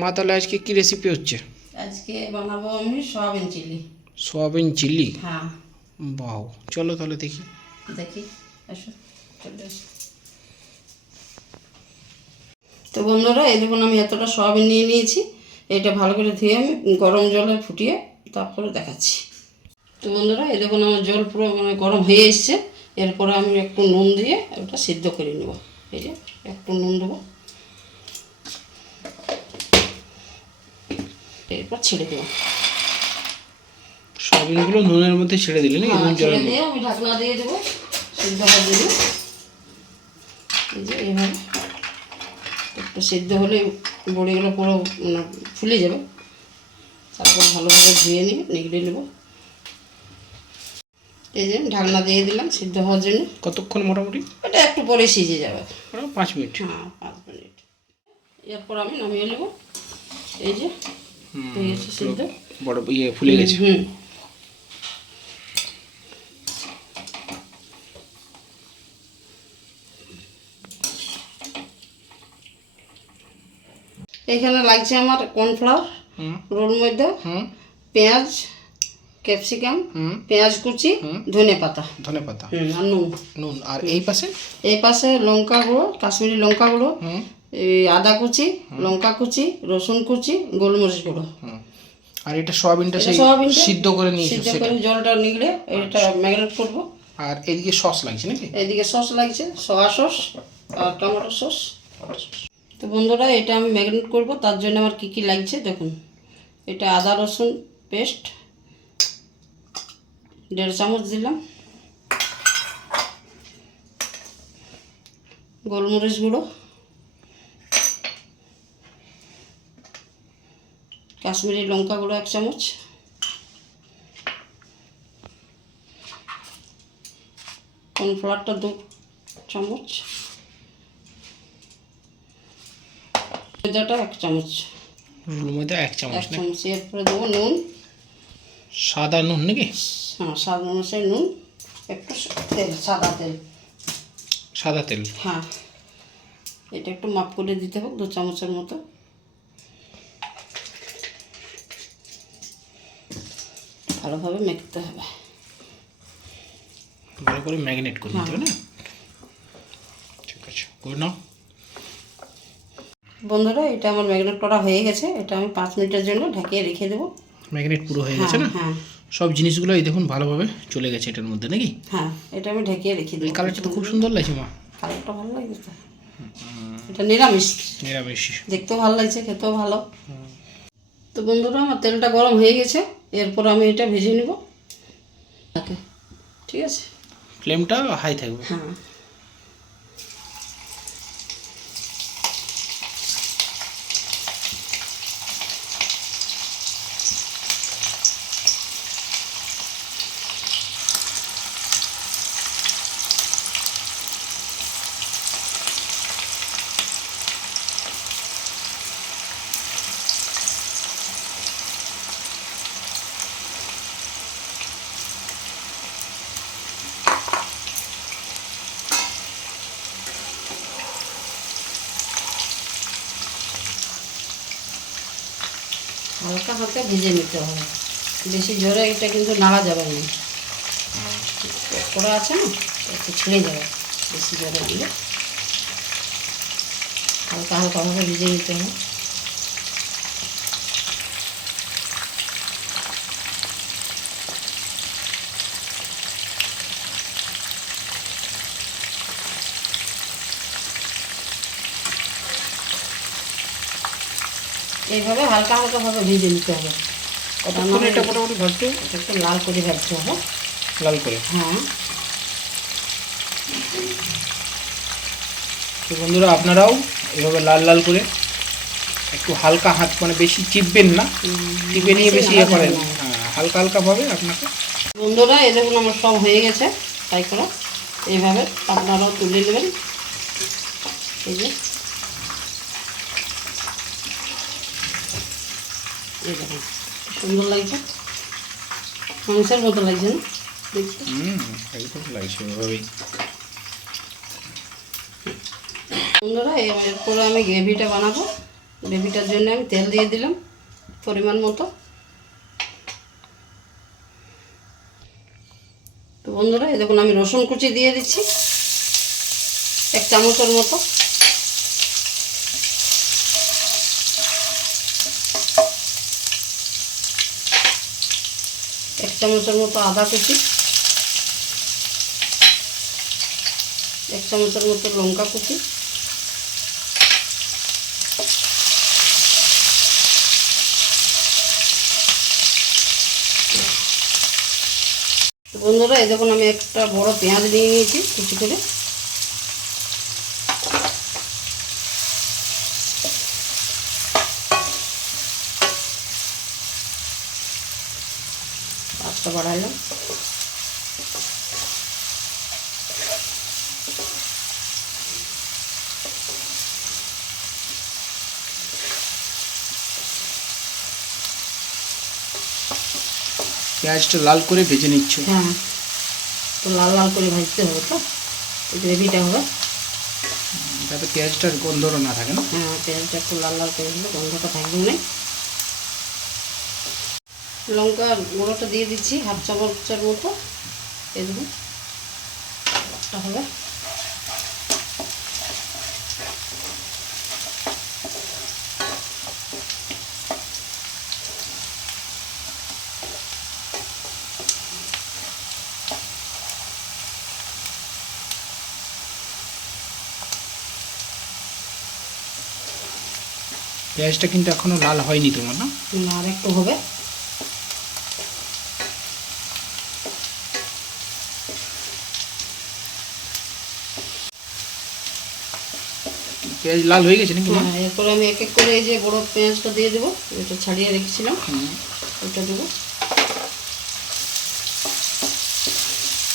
মা তাহলে আজকে কি রেসিপি হচ্ছে? আজকে বানাবো আমি সয়াবিন চিলি। Soybean chilli? হ্যাঁ, বাহ, চলো তাহলে দেখি। দেখি, আসো, চলে আসো। তো বন্ধুরা, এই দেখুন আমি এতটা সয়াবিন নিয়ে নিয়েছি। এটা ভালো করে ধুয়ে আমি গরম জলে ফুটিয়ে তারপরে দেখাচ্ছি। তো বন্ধুরা, এই দেখুন আমার জল পুরো গরম হয়ে এসছে। এরপরে আমি একটু নুন দিয়ে ওটা সিদ্ধ করে নেব। এই যে একটু নুন দেবো, এরপর ছেড়ে দেবো। সয়াবিনগুলো নুনের মধ্যে ছেড়ে দিলে নাকি? নুন ছেড়ে জলের দিয়ে আমি ঢাকনা দিয়ে দেবো, সিদ্ধ হওয়ার জন্য। এই যে এইভাবে একটু সিদ্ধ হলে বড়িগুলো পুরো ফুলে যাবে। তারপর ভালোভাবে ধুয়ে নিয়ে নিগড়ে নেব। এই যে ঢাকনা দিয়ে দিলাম সিদ্ধ হওয়ার জন্য। কতক্ষণ মোটামুটি? এটা একটু পরে সিজে যাবে। 5 মিনিট। হ্যাঁ, 5 মিনিট। এরপর আমি নামিয়ে নেব। এই যে হয়ে গেছে সিদ্ধ, বড় ফুলে গেছে। এখানে লাগছে আমার কর্নফ্লাওয়ার, রোল মধ্যে পেঁয়াজ, ক্যাপসিকাম, পেঁয়াজ কুচি, ধনে পাতা আর নুন। আর এই পাশে লঙ্কা গুঁড়ো, কাশ্মীরি লঙ্কা গুঁড়ো, এই আদা কুচি, লঙ্কা কুচি, রসুন কুচি, গোলমরিচ গুঁড়ো। আর এটা সয়াবিনটা সিদ্ধ করে নিয়েছি, সিদ্ধ করে জলটা নিগড়ে এটা ম্যারিনেট করব। আর এদিকে সস লাগছে নাকি? এদিকে সস লাগছে, সয়া সস আর টমেটো সস। তো বন্ধুরা, এটা আমি ম্যারিনেট করব। তার জন্য আমার কী কী লাগছে দেখুন। এটা আদা রসুন পেস্ট 1.5 চামচ দিলাম, গোলমরিচ গুঁড়ো, কাশ্মীরি লঙ্কা গুঁড়ো 1 চামচ, কর্নফ্লাওয়ারটা 2 চামচ, ময়দাটা 1 চামচ, ময়দা 1 চামচ। এরপরে দেবো নুন, সাদা নুন নাকি? হ্যাঁ, স্বাদ অনুসারে নুন, একটু তেল, সাদা তেল। হ্যাঁ, এটা একটু মাপ করে দিতে হবে, 2 চামচের মতো। ভালোভাবে মেখতে হবে, ভালো করে ম্যারিনেট করে দিতে হবে না? ঠিক আছে, করে নাও। বন্ধুরা, এটা আমার ম্যারিনেট করা হয়ে গেছে। এটা আমি 5 মিনিটের জন্য ঢাকিয়ে রেখে দেবো। ম্যারিনেট পুরো হয়ে গেছে না? হ্যাঁ, সব জিনিসগুলো এই দেখুন ভালোভাবে চলে গেছে এটার মধ্যে নাকি? হ্যাঁ, এটা আমি ঢাকিয়ে রেখে দেবো। এই কালারটা তো খুব সুন্দর লাগছে মা। কালারটা ভালো লাগছে তো। এটা নিরামিষ, দেখতেও ভালো লাগছে, খেতেও ভালো। তো বন্ধুরা, আমার তেলটা গরম হয়ে গেছে। এরপর আমি এটা ভেজে নেব। ঠিক আছে, ফ্লেমটা হাই থাকবে। হ্যাঁ। হালকা হালকা ভেজে নিতে হবে, বেশি জোরে এটা কিন্তু নাড়া যাবে না। করা আছে না, একটু ছিঁড়ে যাবে বেশি জোরে দিলে। হালকা হালকাভাবে ভেজে নিতে হবে। এইভাবে হালকা হালকাভাবে ভেজে নিতে হবে। এটা মোটামুটি ভাজতে একটু লাল করে ভাজতে হবে। লাল করে? হ্যাঁ। তো বন্ধুরা, আপনারাও এভাবে লাল লাল করে একটু হালকা হাত, মানে বেশি চিপবেন না, চিপে নিয়ে বেশি ইয়ে করেন। হ্যাঁ, হালকা হালকাভাবে আপনাকে। বন্ধুরা, এই দেখুন আমার সব হয়ে গেছে ফ্রাই করা। এইভাবে আপনারাও তুলে নেবেন। এই যে এই দেখুন সুন্দর লাগছে, মাংসের মতো লাগছে না দেখতে? একদম লাগছে ওইভাবেই। বন্ধুরা, এরপরে আমি গ্রেভিটা বানাবো। গ্রেভিটার জন্য আমি তেল দিয়ে দিলাম পরিমাণ মতো। তো বন্ধুরা এই দেখুন আমি রসুন কুচি দিয়ে দিচ্ছি 1 চামচের মতো। এক চামচের মতো আদা কুচি, 1 চামচের মতো লঙ্কা কুচি, বন্ধুরা এই দেখুন আমি একটা বড় পেঁয়াজ নিয়ে নিয়েছি কুচি করে। আঁচটা বাড়াইলাম। পেঁয়াজটা লাল করে ভেজে নিচ্ছ? হ্যাঁ, তো লাল লাল করে ভাজতে হবে, তো গ্রেভিটা হবে যাতে পেঁয়াজটার গন্ধটা না থাকে না। হ্যাঁ, পেঁয়াজটা একটু লাল লাল করে দিলে গন্ধটা থাকবে না। লঙ্কার গুঁড়োটা দিয়ে দিচ্ছি 1/2 চামচের মতো। এই দেখুন হবে। পেঁয়াজটা কিন্তু এখনো লাল হয়নি তোমার, না? আর একটু হবে। পেঁয়াজ লাল হয়ে গেছে নাকি? হ্যাঁ, এরপরে আমি এক এক করে এই যে বড় পেঁয়াজটা দিয়ে দেবো, এটা ছাড়িয়ে রেখেছিলাম ওটা দেবো।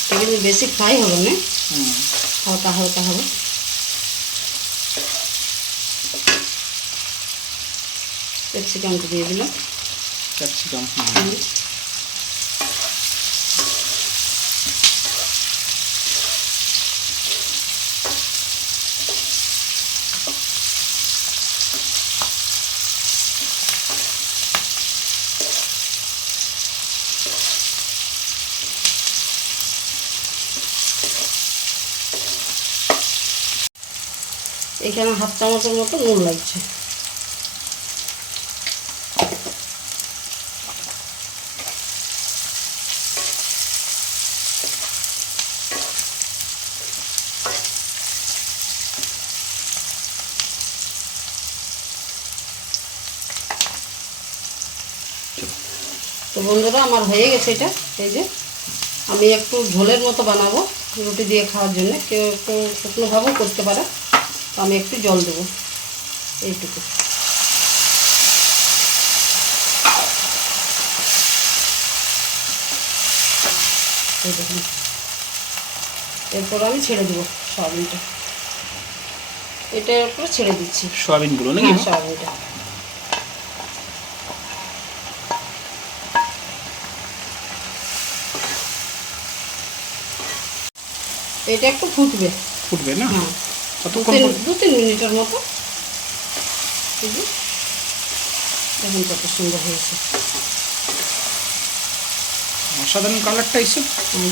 এটা কিন্তু বেশি ফ্রাই হবে না, হালকা হালকা হবে। ক্যাপসিকামটা দিয়ে দিলাম। ক্যাপসিকাম এখানে 1/2 চামচের মতো নুন লাগছে। তো বন্ধুরা আমার হয়ে গেছে এটা। এই যে আমি একটু ঝোলের মতো বানাবো রুটি দিয়ে খাওয়ার জন্য, কেউ একটু শুকনোভাবেও করতে পারে। তো আমি একটু জল দেবো এইটুকু। এই দেখুন, এরপর আমি ছেড়ে দেবো সয়াবিনটা। এটার উপরে ছেড়ে দিচ্ছি সয়াবিনগুলো নাকি? হ্যাঁ, সয়াবিনটা। এটা একটু ফুটবে। ফুটবে না? হ্যাঁ, কতক্ষণ? 2-3 মিনিটের মতো। দেখুন কত সুন্দর হয়েছে, অসাধারণ কালারটা এসে।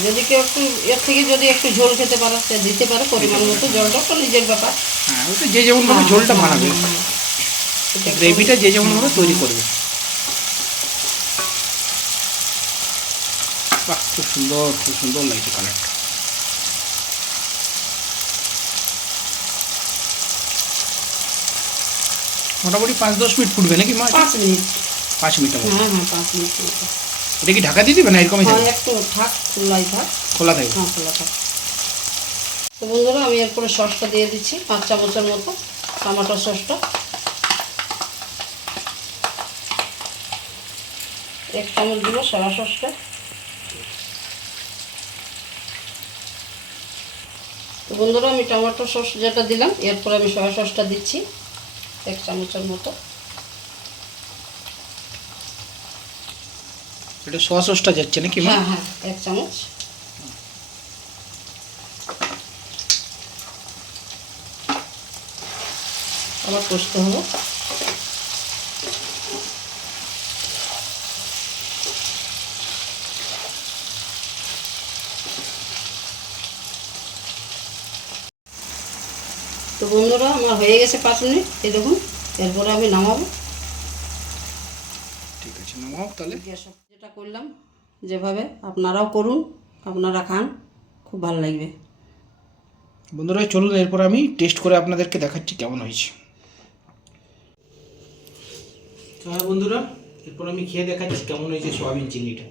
যদি কেউ একটু এর থেকে যদি একটু ঝোল খেতে পারে সে দিতে পারে পরিমাণ মতো। জলটা তো নিজের ব্যাপার। হ্যাঁ, ওটা যে যেমন ভাবে ঝোলটা বানাবে, গ্রেভিটা যে যেমন ভাবে তৈরি করবে। বাহ, খুব সুন্দর, খুব সুন্দর লাগছে কালারটা। মোটামুটি 5-10 মিনিট ফুটবে নাকি মা? 5 মিনিট। 5 মিনিট? হ্যাঁ হ্যাঁ, 5 মিনিট। এটা কি ঢাকা দিয়ে দিবে না এরকমই থাকবে? একটু থাক, খোলাই থাক। খোলা থাকবে? হ্যাঁ, খোলা থাক। তো বন্ধুরা আমি এরপরে সসটা দিয়ে দিচ্ছি 5 চামচের মতো, টমেটো সসটা। 1 চামচ দিব সয়া সসটা। তো বন্ধুরা আমি টমেটো সস যেটা দিলাম, এরপর আমি সয়া সসটা দিচ্ছি 1 চামচের মতো। এটা সয়া সসটা যাচ্ছে নাকি মা? হ্যাঁ হ্যাঁ, 1 চামচ। আবার কষতে হবে। বন্ধুরা আমার হয়ে গেছে 5 মিনিট, এই দেখুন। এরপরে আমি নামাবো। ঠিক আছে, নামাও তাহলে। যেটা করলাম যেভাবে আপনারাও করুন, আপনারা খান, খুব ভালো লাগবে। বন্ধুরা চলুন এরপর আমি টেস্ট করে আপনাদেরকে দেখাচ্ছি কেমন হয়েছে। হ্যাঁ বন্ধুরা, এরপর আমি খেয়ে দেখাচ্ছি কেমন হয়েছে সয়াবিন চিল্লিটা।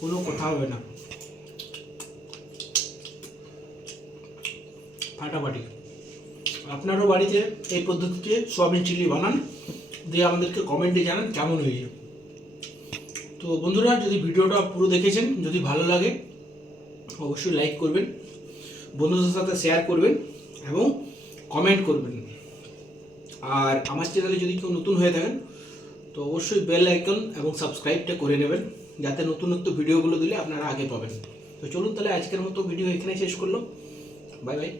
কোনো কথা হবে না, ফাটাফাটি। আপনারও বাড়িতে এই পদ্ধতিতে সয়াবিন চিলি বানান, দিয়ে আমাদেরকে কমেন্টে জানান কেমন হয়েছে। তো বন্ধুরা, যদি ভিডিওটা পুরো দেখেছেন, যদি ভালো লাগে অবশ্যই লাইক করবেন, বন্ধুদের সাথে শেয়ার করবেন এবং কমেন্ট করবেন। আর আমার চ্যানেলে যদি কেউ নতুন হয়ে থাকেন তো অবশ্যই বেল আইকন এবং সাবস্ক্রাইবটা করে নেবেন, যাতে নতুন নতুন ভিডিওগুলো দিলে আপনারা আগে পাবেন। তো চলুন তাহলে আজকের মতো ভিডিও এখানে শেষ করলাম। Bye bye.